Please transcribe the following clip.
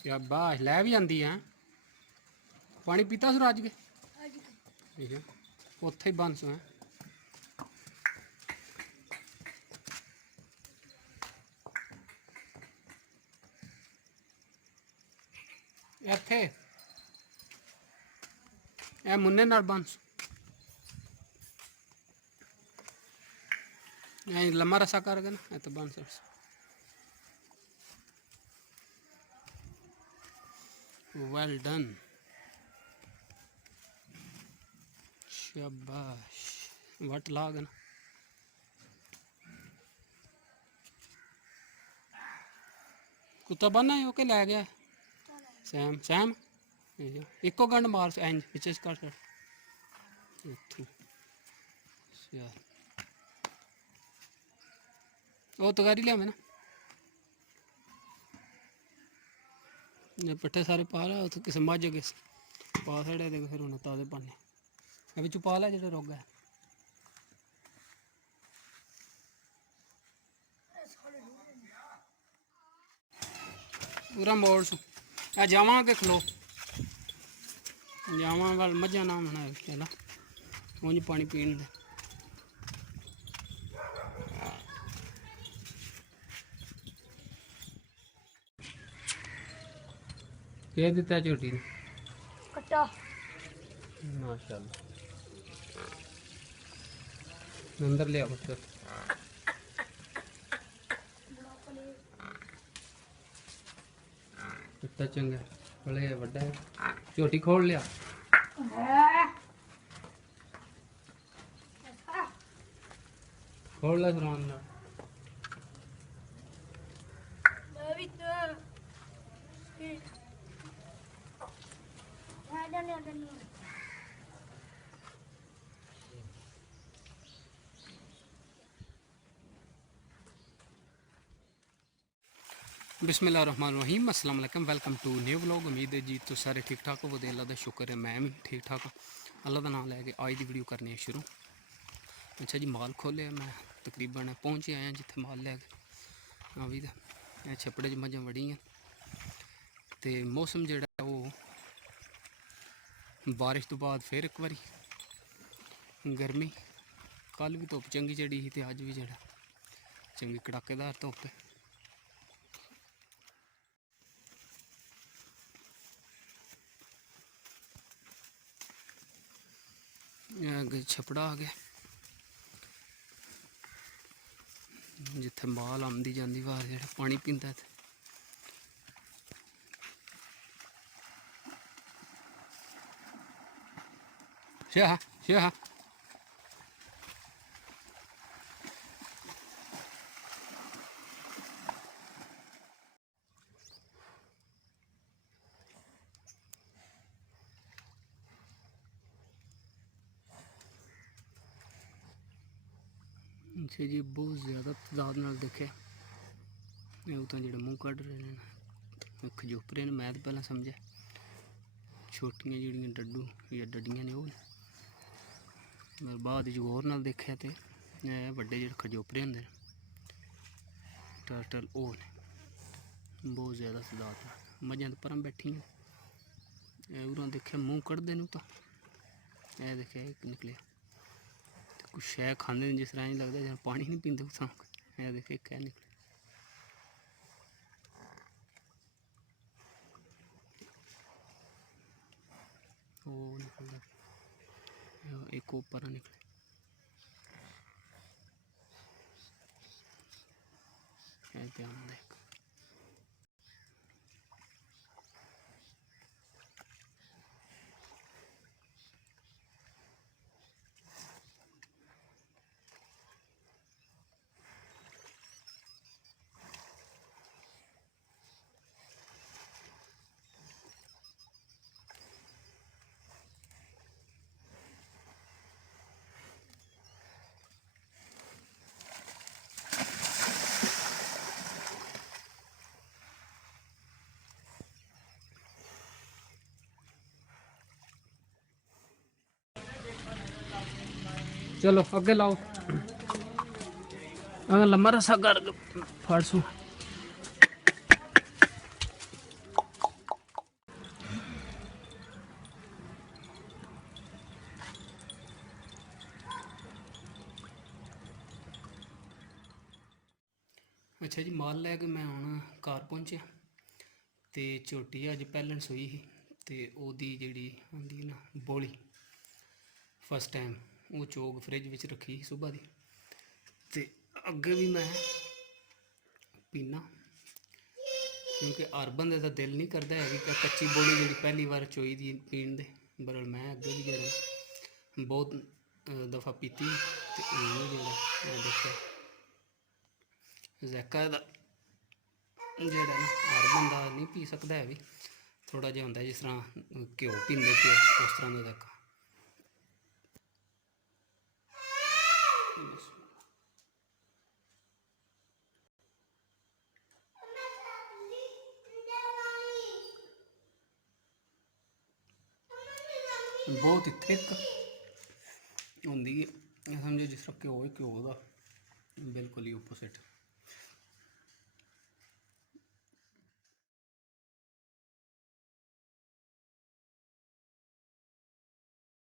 शाबाश लै भी आती है। पानी पीता सूरज के ठीक है उत्थे ही बन सो है। इत्थे ए मुन्ने नाल बंस लम्मा रसा करके ना तो बन सकता। वेल डन शाबाश वट लाग ना कुत्ता बनना है ओके लै गया सैम सैम इको गंड मार इंज पिछे कर वो तगारी लिया मैं ना पट्ठे सारे पा ला उत किस मज के पा छड़े दे फिर उन्हें ताजे पाने बिच पा ला जो रोग है पूरा मोड़ सु जावा के खलो जावा वाल मजा ना मना चला उंज पानी पीन दे के दिता झोटी ने कट्टा माशाल्लाह अंदर ले आओ चल कट्टा चंगा बड़े बड़ा है झोटी खोल लिया खोल ला सुरान ना बिस्मिल्लाहिर्रहमानिर्रहीम अस्सलाम वालेकुम वेलकम टू न्यू व्लॉग। उम्मीद है जी तो सारे ठीक ठाक हो अल्लाह का शुक्र है मैं भी ठीक ठाक हाँ। अल्लाह का नाम लैके आज की वीडियो करनी है शुरू। अच्छा जी माल खोले मैं तकरीबन पहुँच आया जिथे माल लैके हाँ भी छपड़े च मझां बड़ियां तो मौसम जोड़ा वो बारिश तो बाद फिर एक बारी गर्मी कल भी धुप्प चंगी चढ़ी थी तो अज भी जोड़ा चंगी कड़ाकेदार धुप्प है। अगे छपड़ा आ गया जिथे माल आमदी जाती बाहर जो पानी पींदा शाह शाह अच्छा जी बहुत ज़्यादा तादाद नाल देखे वो तो जो मूँह कढ़ रहे हैं खजूपरे ने मैं तो पहला समझा छोटियां जड़ियाँ डड्डू या डड्डियां ने वो बाद गौर नाल देखा तो बड़े जो खजूपरे होंगे टर्टल वो ने बहुत ज़्यादा तादाद मझां तो पर बैठी उरा देखे मूँह कढ़ते तो यह देखे एक निकलिया कुछ शह खाते जिस तरह लगता है पानी नहीं पीते उस देखे क्या निकले वो निकलता एक ऊपर निकले ध्यान देख चलो अगे लाओ अगर लम्बा रसा कर फाड़सू ਅੱਛਾ ਜੀ, ਮਾਲ ਲੈ ਕੇ ਮੈਂ ਹੁਣ ਘਰ ਪਹੁੰਚਿਆ ਤੇ ਝੋਟੀ ਅੱਜ ਪਹਿਲਣ ਸੂਈ ਸੀ ਤੇ ਉਹਦੀ ਜਿਹੜੀ ਹੁੰਦੀ ਨਾ ਬੋਲੀ ਫਸਟ ਟਾਈਮ ਉਹ ਚੋਗ ਫਰਿੱਜ ਵਿੱਚ ਰੱਖੀ ਸੀ ਸੁਬਾਹ ਦੀ। ਤੇ ਅੱਗੇ ਵੀ ਮੈਂ ਪੀਣਾ ਕਿਉਂਕਿ ਹਰ ਬੰਦੇ ਦਾ ਦਿਲ ਨਹੀਂ ਕਰਦਾ ਹੈ ਕਿ ਕੱਚੀ ਬੋਲੀ ਜਿਹੜੀ ਪਹਿਲੀ ਵਾਰ ਚੋਈ ਦੀ ਪੀਣ ਦੇ। ਬਰਲ ਮੈਂ ਅੱਗੇ ਵੀ ਜਿਹੜਾ ਬਹੁਤ ਦਫਾ ਪੀਤੀ ਤੇ ਇਹ ਜਿਹੜਾ ਮੈਂ ਦੇਖਿਆ ਜ਼ੈਕਾ ਦਾ ਜਿਹੜਾ ਨਾ ਹਰ ਬੰਦਾ ਨਹੀਂ ਪੀ ਸਕਦਾ ਹੈ ਵੀ, ਥੋੜ੍ਹਾ ਜਿਹਾ ਹੁੰਦਾ ਜਿਸ ਤਰ੍ਹਾਂ ਘਿਓ ਪੀਂਦੇ ਪਏ ਉਸ ਤਰ੍ਹਾਂ ਦਾ ਜ਼ੈਕਾ। ਬਹੁਤ ਹੀ ਥਿੱਕ ਹੁੰਦੀ ਹੈ, ਸਮਝੋ ਜਿਸ ਤਰ੍ਹਾਂ ਘਿਓ ਹੀ ਘਿਓ ਦਾ ਬਿਲਕੁਲ ਹੀ ਓਪੋਸਿਟ।